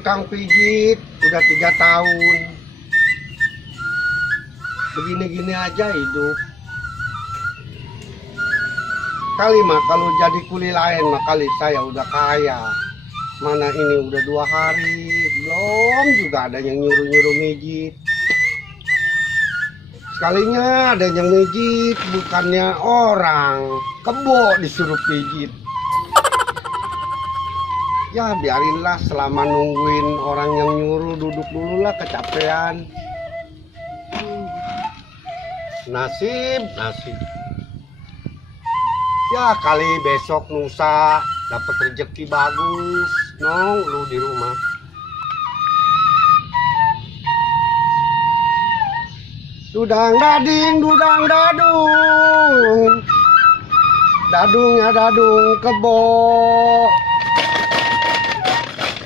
tukang pijit udah 3 tahun. Begini-gini aja hidup. Kali mah kalau jadi kuli lain mah kali saya udah kaya. Mana ini udah 2 hari belum juga ada yang nyuruh-nyuruh mijit. Sekalinya ada yang mijit bukannya orang, kebo disuruh pijit. Ya biarinlah selama nungguin orang yang nyuruh duduk dulu lah kecapean. Nasib. Ya kali besok lusa dapat rezeki bagus, nong lu di rumah. Dudang dading, dudang dadung, dadungnya dadung kebo.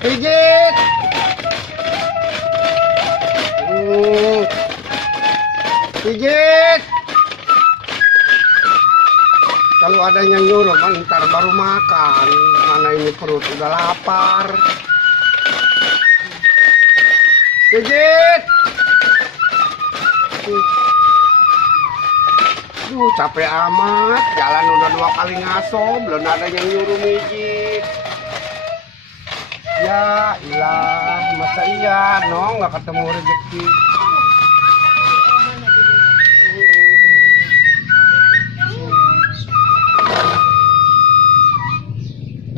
Pijit. Pijit. Kalau ada yang nyuruh kan ntar baru makan. Mana ini perut udah lapar. Pijit. Capek amat. Jalan udah 2 kali ngaso. Belum ada yang nyuruh mijit. Ya ilah, masa iya no nggak ketemu rezeki.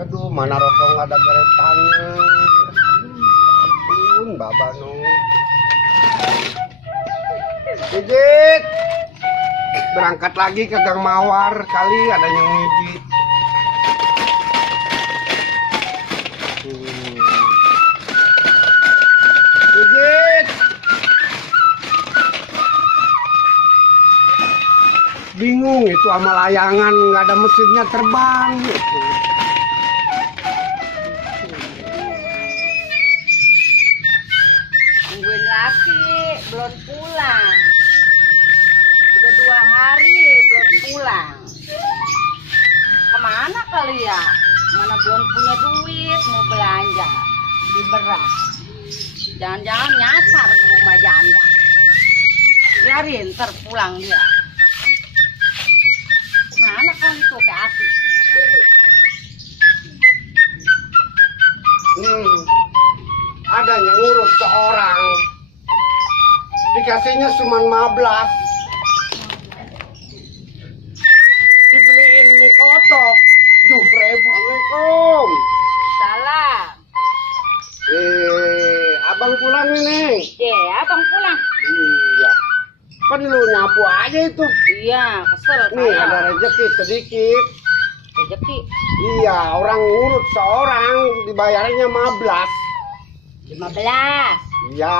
Aduh, mana rokok nggak ada geretannya. Ampun, baba no. Pijit. Berangkat lagi ke Gang Mawar, kali ada yang mijit. Pijit. Bingung itu sama layangan nggak ada mesinnya terbang gitu. Nungguin laki belum pulang. Udah 2 hari belum pulang. Kemana kali ya? Mana belum punya duit mau belanja di beras. Jangan-jangan nyasar ke rumah janda. Biarin ntar pulang dia. Mana kali tuh ke Aki? Ada yang ngurus seorang. Dikasihnya cuma 15. Dibeliin mie kotok 7.000. Assalamualaikum. Salam. Abang pulang ini. Abang pulang. Iya. Kan lu nyapu aja itu. Iya, kesel Nih saya. ada rezeki sedikit. Rezeki Iya, orang ngurut seorang dibayarnya 15. 15. Iya.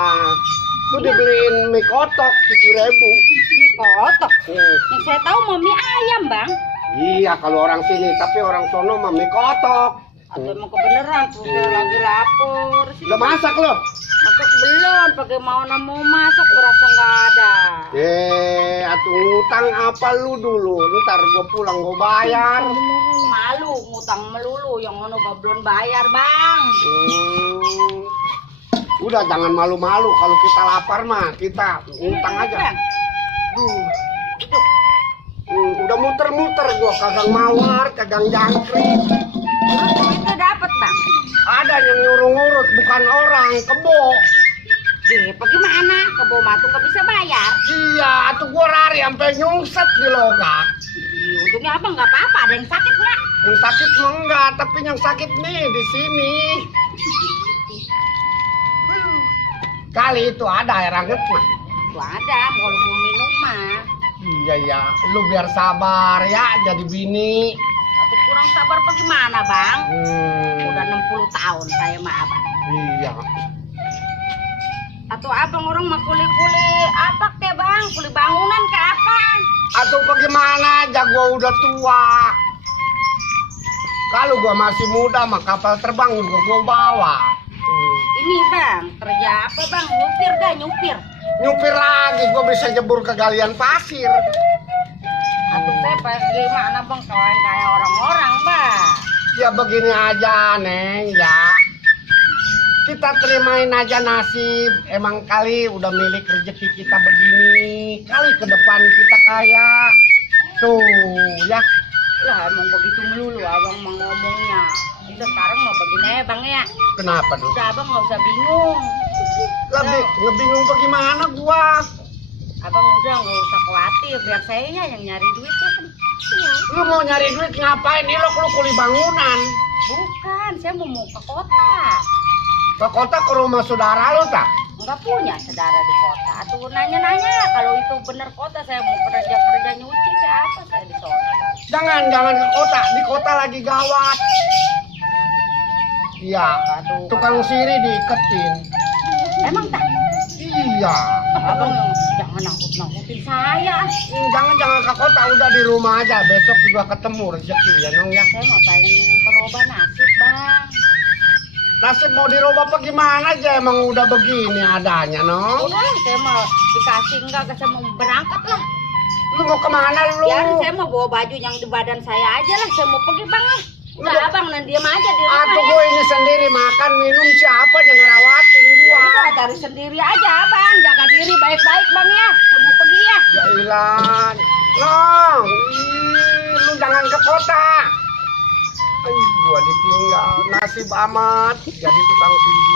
Lu dibeliin mie kotok 7.000. Ini kotok. Nih. Yang saya tahu mau mie ayam, Bang. Iya kalau orang sini, tapi orang sono mah mie kotok. Atau emang kebeneran tuh saya lagi lapar. Udah masak lo? Masak belum, pakai mau masak berasa nggak ada. Atuh ngutang apa lu dulu? Ntar gua pulang gua bayar. Malu ngutang melulu yang ngono belum bayar, Bang. Udah jangan malu-malu kalau kita lapar mah kita ngutang aja. Bang. Itu. Udah muter-muter gua kagak mawar, kagak jangkrik. Terus duitnya dapat, Bang. Ada yang nyuruh-ngurut bukan orang, kebo. Bagaimana? Kebo matu nggak bisa bayar. Iya, tuh gua lari sampai nyungset di logak. Untungnya abang nggak apa-apa. Ada yang sakit nggak? Yang sakit mah enggak, tapi yang sakit nih di sini. Kali itu ada air hangat mah. Tuh ada, kalau mau minum mah. Iya ya, lu biar sabar ya jadi bini. Atau kurang sabar bagaimana, Bang? Udah 60 tahun saya sama abang. Iya. Atau abang orang mah kuli-kuli apa ke, Bang? Kuli bangunan ke apa? Atau bagaimana aja gua udah tua. Kalau gua masih muda mah kapal terbang juga gua bawa. Ini, Bang, kerja apa, Bang? Nyupir dah, nyupir. Nyupir lagi gua bisa jebur ke galian pasir. Atau saya bagaimana, Bang? Kayak orang-orang, Bang. Ya begini aja, Neng, ya. Kita terimain aja nasib. Emang kali udah milik rezeki kita begini. Kali ke depan kita kaya. Tuh ya. Lah emang begitu melulu abang mau ngomongnya. Kita sekarang mau begini ya bang ya. Kenapa tuh? Udah abang nggak usah bingung. Lebih ngebingung bagaimana gua? Abang udah nggak usah khawatir. Biar saya yang nyari duit ya kan. Lu mau nyari duit ngapain? Ini lu kuli bangunan. Bukan, saya mau ke kota. Ke kota ke rumah saudara lu tak? Nggak punya saudara di kota. Tuh nanya-nanya kalau itu bener kota saya mau kerja nyuci kayak apa saya di sana. Jangan ke kota. Di kota lagi gawat. Iya, Aduh, tukang siri diiketin. Emang tak? Iya. Abang jangan nakut-nakutin saya. Jangan ke kota, udah di rumah aja. Besok juga ketemu rezeki ya Nong ya. Saya mau pengen merubah nasib bang. Nasib mau dirubah apa gimana aja, emang udah begini adanya Nong. Udah lah saya mau dikasih enggak saya mau berangkat lah. Lu mau kemana lu? Biarin saya mau bawa baju yang di badan saya aja lah. Saya mau pergi bang ya. Udah abang dan diam aja di rumah Aku ya. gue ini sendiri makan minum siapa yang ngerawatin Ya gua? udah cari sendiri aja abang. Jaga diri baik-baik bang ya. Saya mau pergi ya. Ya ilah, Nong, lu jangan ke kota. Gua ditinggal, nasib amat jadi tukang sihir.